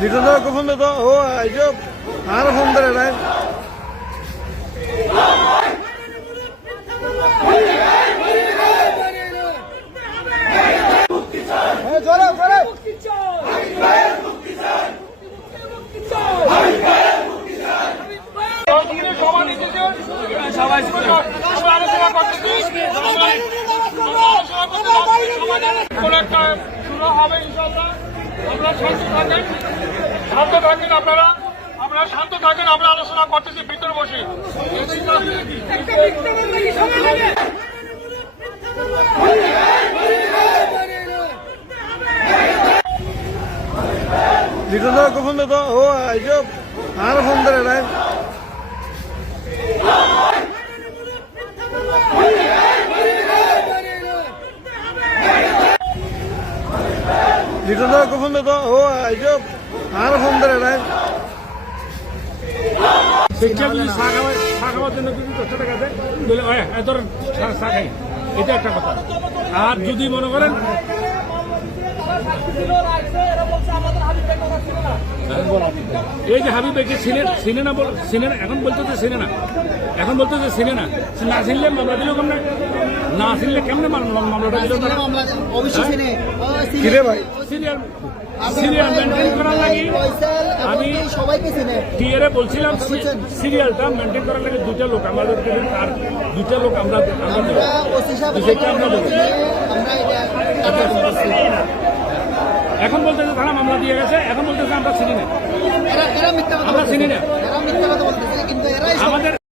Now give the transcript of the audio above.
লিটন দাদা ফোন দে তো ও আইজো আর ফোন ধরে নাই শান্ত থাকেন আপনারা শান্ত থাকেন। আমরা আলোচনা করতেছি ভিতরে বসে। লিটন দাদা ফোন দে তো ও আইজো আর ফোন ধরে নাই লিটন দাদা ফোন দে তো ও আইজো আর ফোন ধরে নাই শিক্ষা যদি চা খাওয়ার জন্য যদি 10 টাকা দেয় বলে ধরেন চা খাই, এটা একটা কথা। আর যদি মনে করেন এই যে হাবিব ভাইকে চিনে না এখন বলতেছে চিনে না, না চিনলে মামলা দিল কেমন, না চিনলে কেমনে মামলাটা দিল ভাই সিরিয়াল মেনটেন করার লাগে। আমি টিআরে বলছিলাম সিরিয়ালটা মেনটেন করার লাগে 2টা লোক আমাদের দেবেন, আর 2টা লোক আমরা এখন বলতেছে তারা মামলা দিয়ে গেছে, এখন বলতেছে আমরা চিনি না, আমাদের